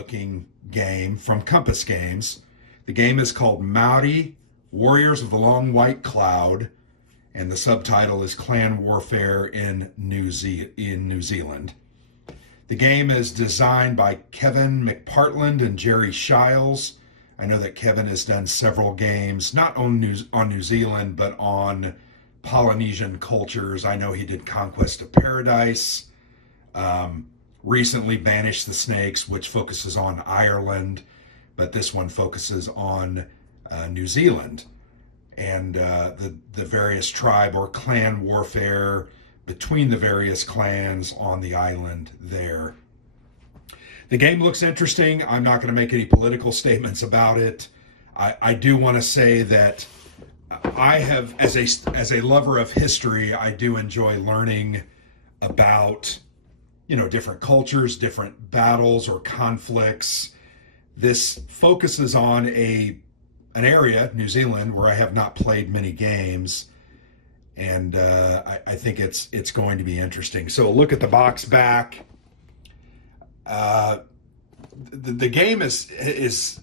looking game from Compass Games. The game is called Maori, Warriors of the Long White Cloud, and the subtitle is Clan Warfare in New Zealand. The game is designed by Kevin McPartland and Jerry Shiles. I know that Kevin has done several games, not on New Zealand, but on Polynesian cultures. I know he did Conquest of Paradise, recently Banish the Snakes, which focuses on Ireland, but this one focuses on New Zealand and the various tribe or clan warfare between the various clans on the island there. The game looks interesting. I'm not going to make any political statements about it. I do want to say that I have, as a lover of history, I do enjoy learning about, different cultures, different battles or conflicts. This focuses on an area, New Zealand, where I have not played many games, and I think it's going to be interesting. So look at the box back. The game is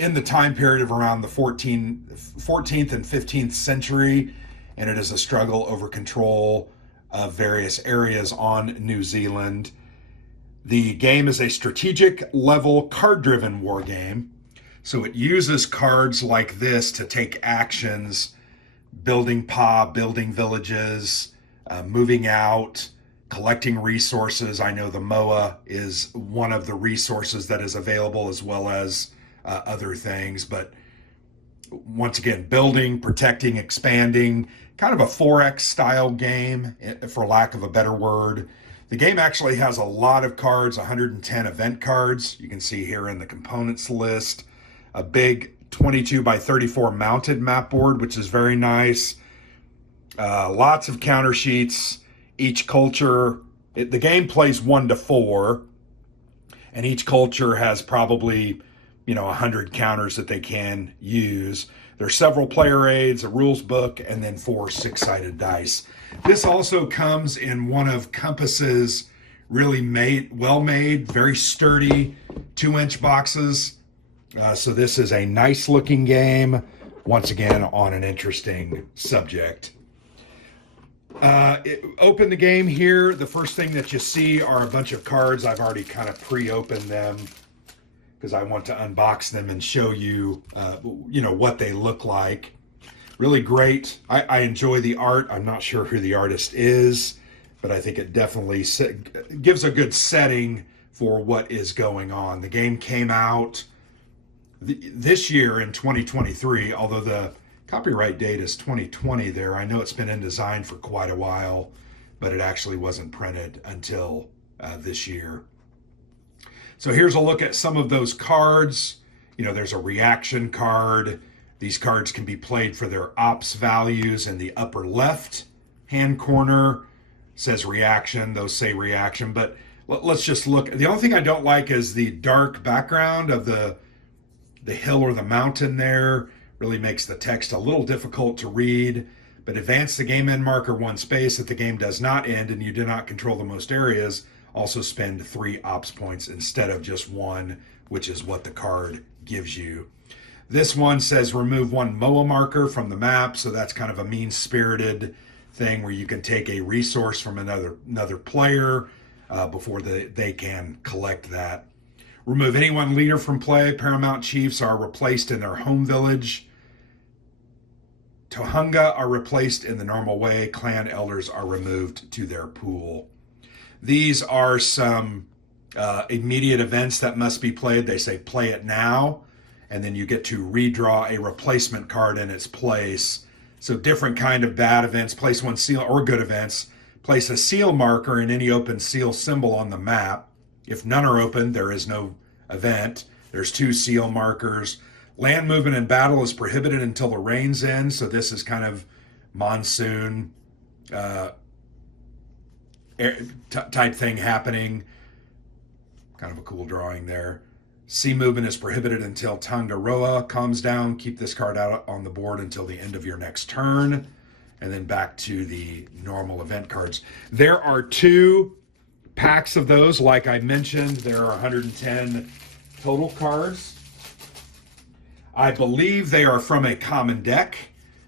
in the time period of around the 14th and 15th century, and it is a struggle over control of various areas on New Zealand. The game is a strategic level card-driven war game, so it uses cards like this to take actions, building building villages, moving out, collecting resources. I know the MOA is one of the resources that is available, as well as other things, but once again, building, protecting, expanding, kind of a 4X style game, for lack of a better word. The game actually has a lot of cards, 110 event cards. You can see here in the components list, a big 22 by 34 mounted map board, which is very nice. Lots of counter sheets. Each culture, the game plays 1 to 4, and each culture has probably 100 counters that they can use. There's several player aids, a rules book, and then 4 6-sided dice. This also comes in one of Compass's really well-made, very sturdy 2-inch boxes. So this is a nice looking game, once again on an interesting subject. Open the game here. The first thing that you see are a bunch of cards. I've already kind of pre-opened them because I want to unbox them and show you, what they look like. Really great. I enjoy the art. I'm not sure who the artist is, but I think it definitely gives a good setting for what is going on. The game came out this year in 2023, although the copyright date is 2020 there. I know it's been in design for quite a while, but it actually wasn't printed until this year. So here's a look at some of those cards. There's a reaction card. These cards can be played for their ops values in the upper left hand corner. It says reaction, those say reaction, but let's just look. The only thing I don't like is the dark background of the hill or the mountain there. Really makes the text a little difficult to read, but advance the game end marker 1 space if the game does not end and you do not control the most areas. Also spend 3 ops points instead of just 1, which is what the card gives you. This one says remove 1 MOA marker from the map, so that's kind of a mean-spirited thing where you can take a resource from another player before they can collect that. Remove any one leader from play. Paramount chiefs are replaced in their home village. Tohunga are replaced in the normal way. Clan elders are removed to their pool. These are some immediate events that must be played. They say play it now, and then you get to redraw a replacement card in its place. So different kind of bad events. Place 1 seal, or good events. Place a seal marker in any open seal symbol on the map. If none are open, there is no event. There's 2 seal markers. Land movement in battle is prohibited until the rains end. So this is kind of monsoon type thing happening. Kind of a cool drawing there. Sea movement is prohibited until Tangaroa calms down. Keep this card out on the board until the end of your next turn. And then back to the normal event cards. There are 2 packs of those. Like I mentioned, there are 110 total cards. I believe they are from a common deck,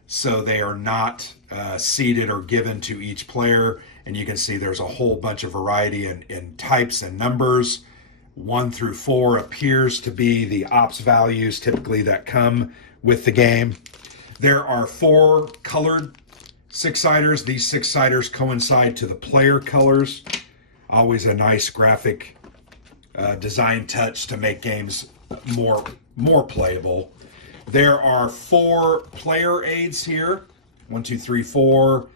so they are not seeded or given to each player. And you can see there's a whole bunch of variety in types and numbers. 1 through 4 appears to be the ops values typically that come with the game. There are 4 colored 6-siders. These 6-siders coincide to the player colors. Always a nice graphic design touch to make games more playable. There are 4 player aids here, 1, 2, 3, 4,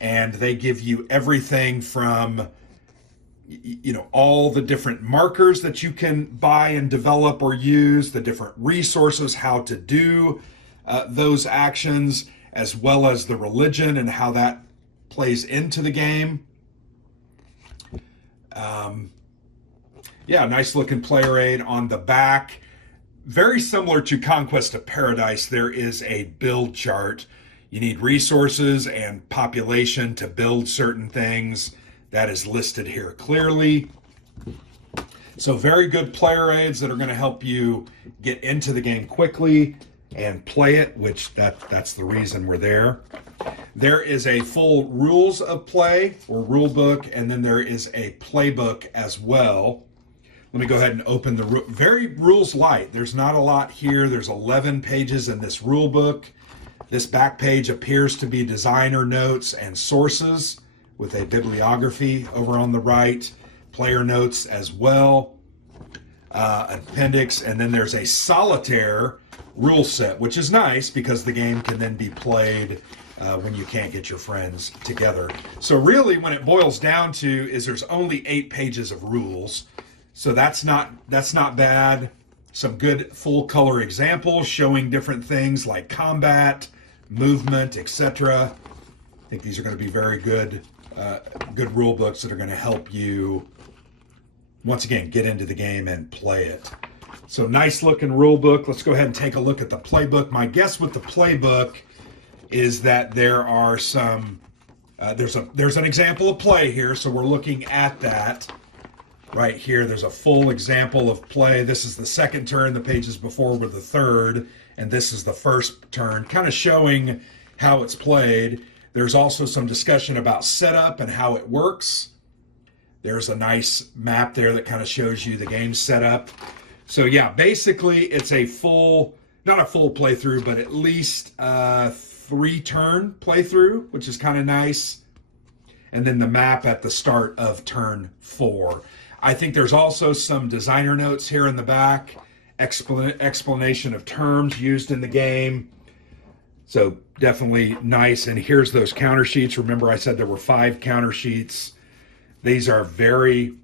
and they give you everything from, you know, all the different markers that you can buy and develop or use, the different resources, how to do those actions, as well as the religion and how that plays into the game. Yeah, nice looking player aid on the back. Very similar to Conquest of Paradise, there is a build chart. You need resources and population to build certain things. That is listed here clearly. So very good player aids that are going to help you get into the game quickly and play it, which that's the reason we're there. There is a full rules of play or rule book, and then there is a playbook as well. Let me go ahead and open the very rules light. There's not a lot here. There's 11 pages in this rule book. This back page appears to be designer notes and sources with a bibliography over on the right, player notes as well, appendix, and then there's a solitaire rule set, which is nice because the game can then be played when you can't get your friends together. So really when it boils down to is there's only 8 pages of rules. So that's not bad. Some good full color examples showing different things like combat, movement, etc. I think these are going to be very good rule books that are going to help you, once again, get into the game and play it. So nice looking rule book. Let's go ahead and take a look at the playbook. My guess with the playbook is that there are some, there's an example of play here. So we're looking at that right here. There's a full example of play. This is the second turn. The pages before were the third, and this is the first turn, kind of showing how it's played. There's also some discussion about setup and how it works. There's a nice map there that kind of shows you the game setup. So yeah, basically it's a full, not a full playthrough, but at least a 3-turn playthrough, which is kind of nice. And then the map at the start of turn 4. I think there's also some designer notes here in the back, explanation of terms used in the game. So definitely nice. And here's those counter sheets. Remember I said there were 5 counter sheets. These are very,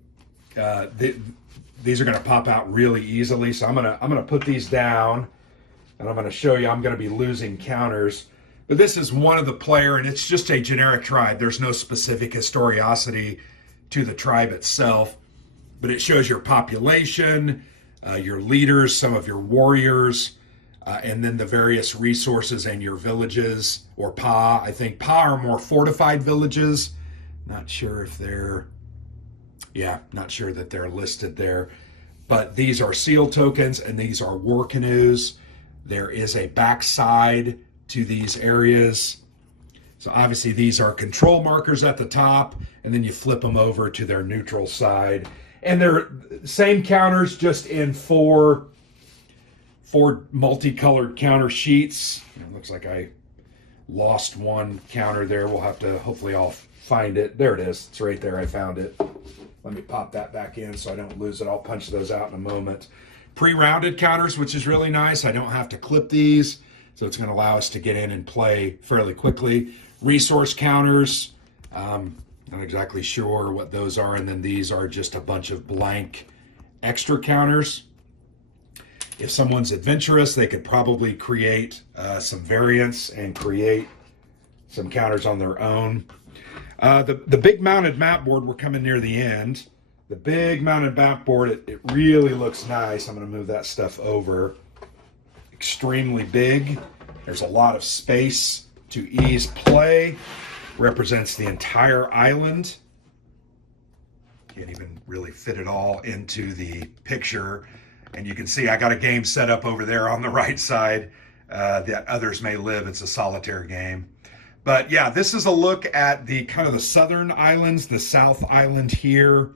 these are going to pop out really easily. So I'm gonna put these down, and I'm going to show you. I'm going to be losing counters. But this is one of the player, and it's just a generic tribe. There's no specific historiosity to the tribe itself. But it shows your population, your leaders, some of your warriors, and then the various resources and your villages, or Pa. I think Pa are more fortified villages. Not sure if they're, not sure that they're listed there. But these are seal tokens, and these are war canoes. There is a backside to these areas. So obviously these are control markers at the top, and then you flip them over to their neutral side. And they're same counters, just in four multicolored counter sheets. It looks like I lost one counter there. We'll have to, hopefully I'll find it. There it is. It's right there. I found it. Let me pop that back in so I don't lose it. I'll punch those out in a moment. Pre-rounded counters, which is really nice. I don't have to clip these, so it's going to allow us to get in and play fairly quickly. Resource counters. Not exactly sure what those are. And then these are just a bunch of blank extra counters. If someone's adventurous, they could probably create some variants and create some counters on their own. The big mounted map board, we're coming near the end. The big mounted map board, it really looks nice. I'm going to move that stuff over. Extremely big. There's a lot of space to ease play. Represents the entire island. Can't even really fit it all into the picture. And you can see I got a game set up over there on the right side that others may live. It's a solitaire game. But yeah, this is a look at the kind of the southern islands, the South Island here,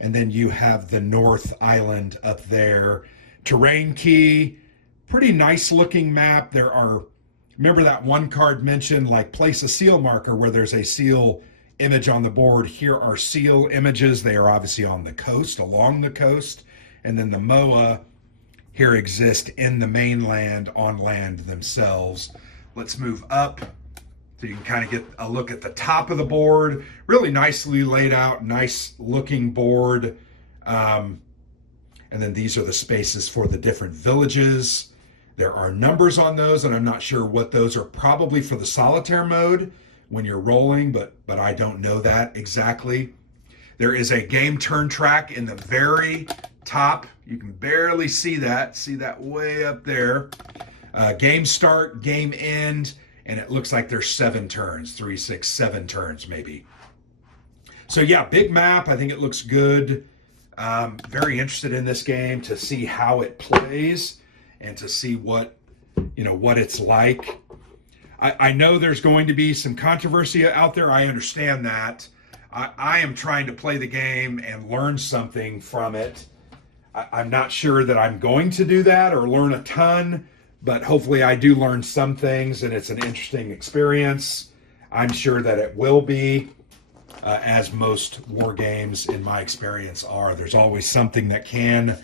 and then you have the North Island up there. Terrain key, pretty nice looking map. There are, remember that one card mentioned, like place a seal marker where there's a seal image on the board. Here are seal images. They are obviously on the coast, along the coast. And then the MOA here exist in the mainland, on land themselves. Let's move up so you can kind of get a look at the top of the board. Really nicely laid out, nice looking board. And then these are the spaces for the different villages. There are numbers on those, and I'm not sure what those are. Probably for the solitaire mode when you're rolling, but I don't know that exactly. There is a game turn track in the very top. You can barely see that way up there. Game start, game end, and it looks like there's 7 turns, 3, 6, 7 turns maybe. So yeah, big map. I think it looks good. Very interested in this game to see how it plays and to see what it's like. I know there's going to be some controversy out there. I understand that. I am trying to play the game and learn something from it. I'm not sure that I'm going to do that or learn a ton, but hopefully I do learn some things and it's an interesting experience. I'm sure that it will be, as most war games in my experience are. There's always something that can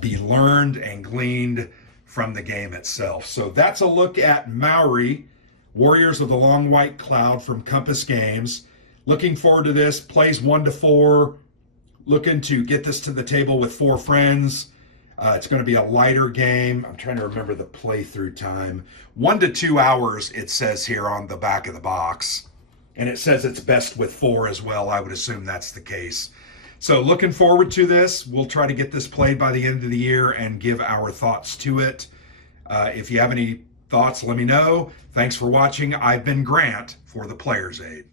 be learned and gleaned from the game itself. So that's a look at Maori, Warriors of the Long White Cloud from Compass Games. Looking forward to this. Plays 1 to 4. Looking to get this to the table with 4 friends. It's going to be a lighter game. I'm trying to remember the playthrough time. 1 to 2 hours, it says here on the back of the box. And it says it's best with 4 as well. I would assume that's the case. So looking forward to this. We'll try to get this played by the end of the year and give our thoughts to it. If you have any thoughts, let me know. Thanks for watching. I've been Grant for the Player's Aid.